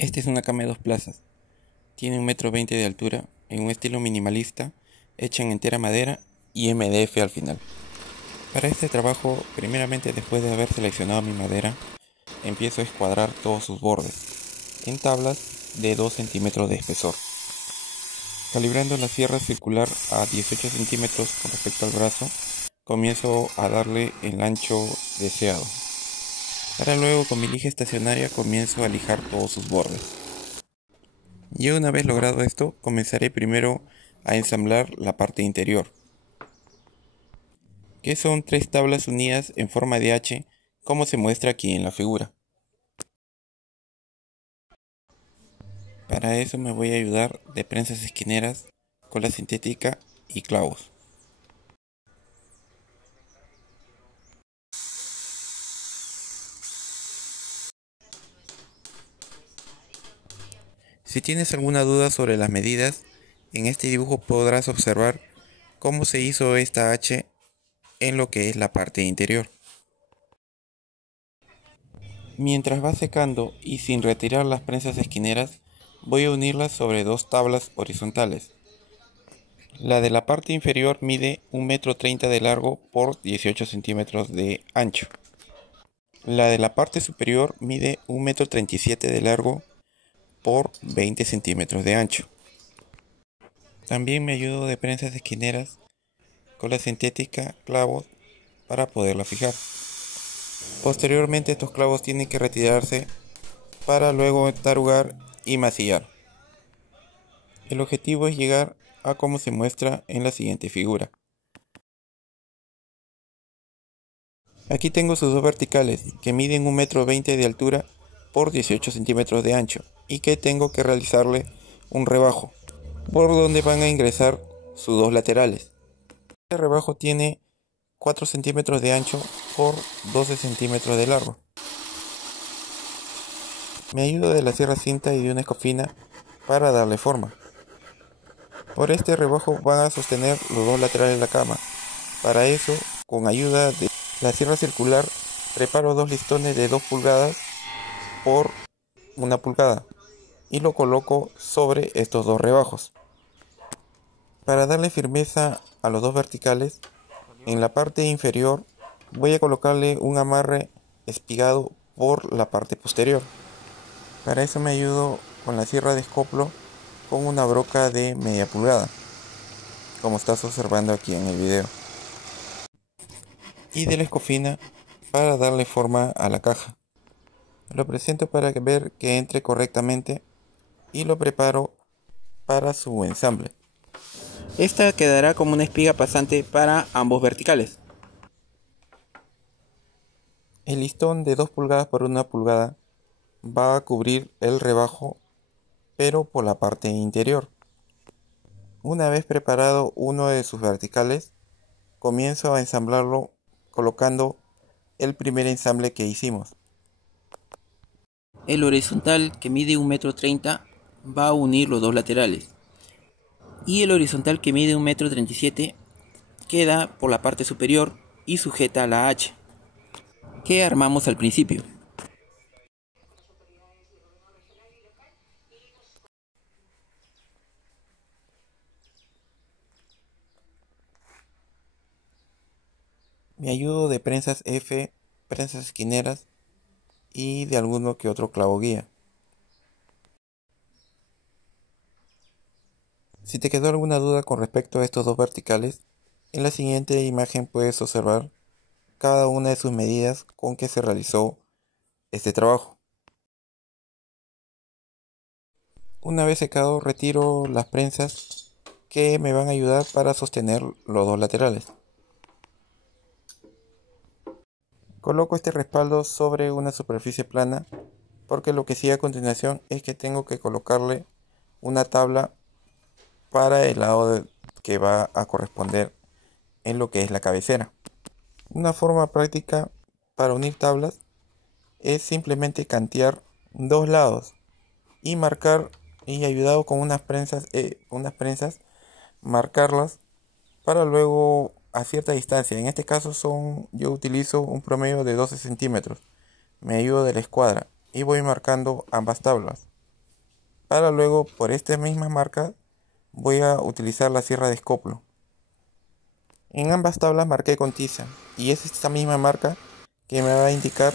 Esta es una cama de 2 plazas. Tiene 1,20 m de altura, en un estilo minimalista, hecha en entera madera y MDF al final. Para este trabajo, primeramente después de haber seleccionado mi madera, empiezo a escuadrar todos sus bordes, en tablas de 2 centímetros de espesor. Calibrando la sierra circular a 18 centímetros con respecto al brazo, comienzo a darle el ancho deseado. Para luego con mi lija estacionaria comienzo a lijar todos sus bordes. Y una vez logrado esto, comenzaré primero a ensamblar la parte interior, que son 3 tablas unidas en forma de H, como se muestra aquí en la figura. Para eso me voy a ayudar de prensas esquineras, cola sintética y clavos. Si tienes alguna duda sobre las medidas, en este dibujo podrás observar cómo se hizo esta H en lo que es la parte interior. Mientras va secando y sin retirar las prensas esquineras, voy a unirlas sobre 2 tablas horizontales. La de la parte inferior mide 1,30 m de largo por 18 centímetros de ancho. La de la parte superior mide 1,37 m de largo por 20 centímetros de ancho. También me ayudo de prensas esquineras, cola sintética, clavos para poderla fijar. Posteriormente estos clavos tienen que retirarse para luego tarugar y masillar. El objetivo es llegar a como se muestra en la siguiente figura. Aquí tengo sus dos verticales que miden 1,20 m de altura por 18 centímetros de ancho y que tengo que realizarle un rebajo por donde van a ingresar sus dos laterales. Este rebajo tiene 4 centímetros de ancho por 12 centímetros de largo. Me ayudo de la sierra cinta y de una escofina para darle forma. Por este rebajo van a sostener los dos laterales de la cama. Para eso, con ayuda de la sierra circular, preparo 2 listones de 2 pulgadas por 1 pulgada y lo coloco sobre estos dos rebajos. Para darle firmeza a los dos verticales, en la parte inferior voy a colocarle un amarre espigado por la parte posterior. Para eso me ayudo con la sierra de escoplo con una broca de media pulgada, como estás observando aquí en el video, y de la escofina para darle forma a la caja. Lo presento para ver que entre correctamente y lo preparo para su ensamble. Esta quedará como una espiga pasante para ambos verticales. El listón de 2 pulgadas por 1 pulgada va a cubrir el rebajo, pero por la parte interior. Una vez preparado uno de sus verticales, comienzo a ensamblarlo colocando el primer ensamble que hicimos. El horizontal, que mide 1,30 m, va a unir los dos laterales. Y el horizontal, que mide 1,37 m, queda por la parte superior y sujeta a la H, que armamos al principio. Me ayudo de prensas F, prensas esquineras y de alguno que otro clavo guía. Si te quedó alguna duda con respecto a estos dos verticales, en la siguiente imagen puedes observar cada una de sus medidas con que se realizó este trabajo. Una vez secado, retiro las prensas que me van a ayudar para sostener los dos laterales. Coloco este respaldo sobre una superficie plana porque lo que sigue a continuación es que tengo que colocarle una tabla para el lado que va a corresponder en lo que es la cabecera. Una forma práctica para unir tablas es simplemente cantear dos lados y marcar, y ayudado con unas prensas, marcarlas para luego a cierta distancia. En este caso yo utilizo un promedio de 12 centímetros. Me ayudo de la escuadra y voy marcando ambas tablas. Para luego, por esta misma marca, voy a utilizar la sierra de escoplo. En ambas tablas marqué con tiza y es esta misma marca que me va a indicar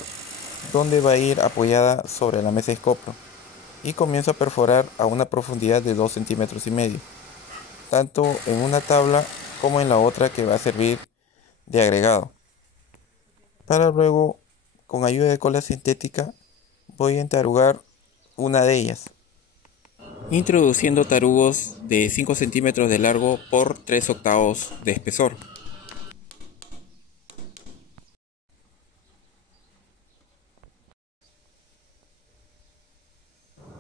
dónde va a ir apoyada sobre la mesa de escoplo. Y comienzo a perforar a una profundidad de 2,5 centímetros, tanto en una tabla como en la otra que va a servir de agregado. Para luego, con ayuda de cola sintética, voy a entarugar una de ellas, introduciendo tarugos de 5 centímetros de largo por 3/8 de espesor.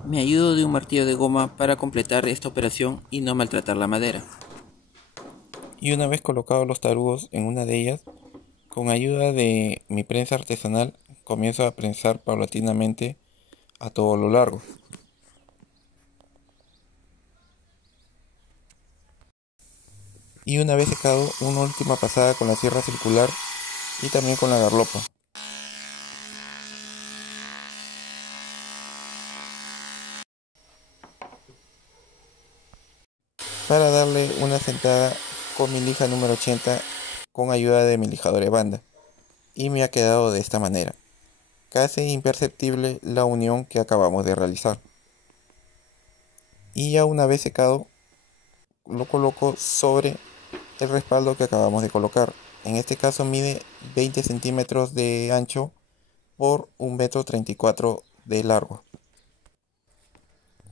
Me ayudo de un martillo de goma para completar esta operación y no maltratar la madera. Y una vez colocados los tarugos en una de ellas, con ayuda de mi prensa artesanal, comienzo a prensar paulatinamente a todo lo largo. Y una vez secado, una última pasada con la sierra circular y también con la garlopa. Para darle una sentada con mi lija número 80 con ayuda de mi lijador de banda. Y me ha quedado de esta manera. Casi imperceptible la unión que acabamos de realizar. Y ya una vez secado, lo coloco sobre el respaldo que acabamos de colocar. En este caso mide 20 centímetros de ancho por 1,34 m de largo.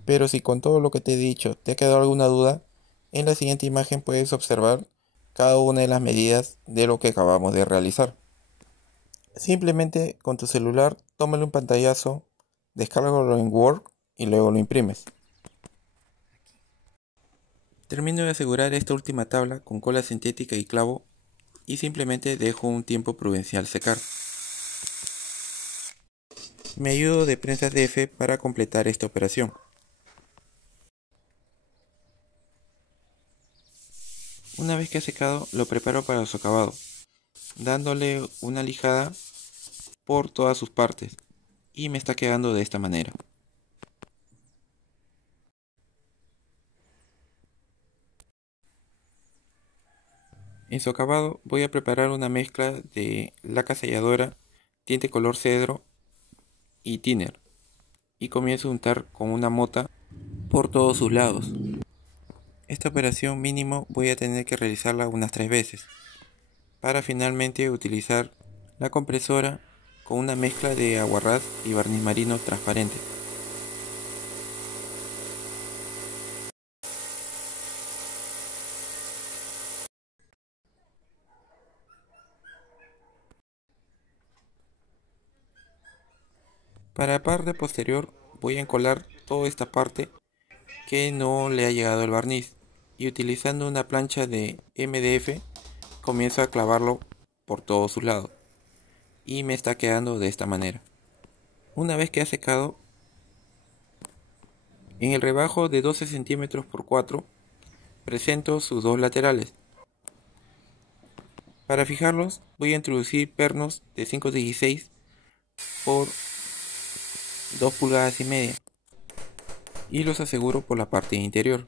Pero si con todo lo que te he dicho te ha quedado alguna duda, en la siguiente imagen puedes observar cada una de las medidas de lo que acabamos de realizar. Simplemente con tu celular tómale un pantallazo, descárgalo en Word y luego lo imprimes. Termino de asegurar esta última tabla con cola sintética y clavo y simplemente dejo un tiempo prudencial secar. Me ayudo de prensas DF para completar esta operación. Una vez que ha secado, lo preparo para su acabado, dándole una lijada por todas sus partes, y me está quedando de esta manera. En su acabado voy a preparar una mezcla de laca selladora, tinte color cedro y thinner, y comienzo a untar con una mota por todos sus lados. Esta operación mínimo voy a tener que realizarla unas 3 veces, para finalmente utilizar la compresora con una mezcla de aguarrás y barniz marino transparente. Para la parte posterior voy a encolar toda esta parte que no le ha llegado el barniz y utilizando una plancha de MDF comienzo a clavarlo por todos sus lados y me está quedando de esta manera. Una vez que ha secado, en el rebajo de 12 centímetros por 4 presento sus dos laterales. Para fijarlos voy a introducir pernos de 5,16 por 2,5 pulgadas y los aseguro por la parte interior.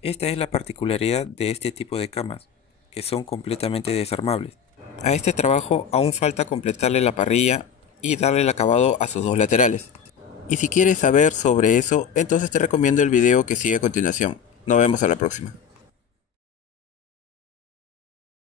Esta es la particularidad de este tipo de camas, que son completamente desarmables. A este trabajo aún falta completarle la parrilla y darle el acabado a sus dos laterales. Y si quieres saber sobre eso, entonces te recomiendo el video que sigue a continuación. Nos vemos a la próxima.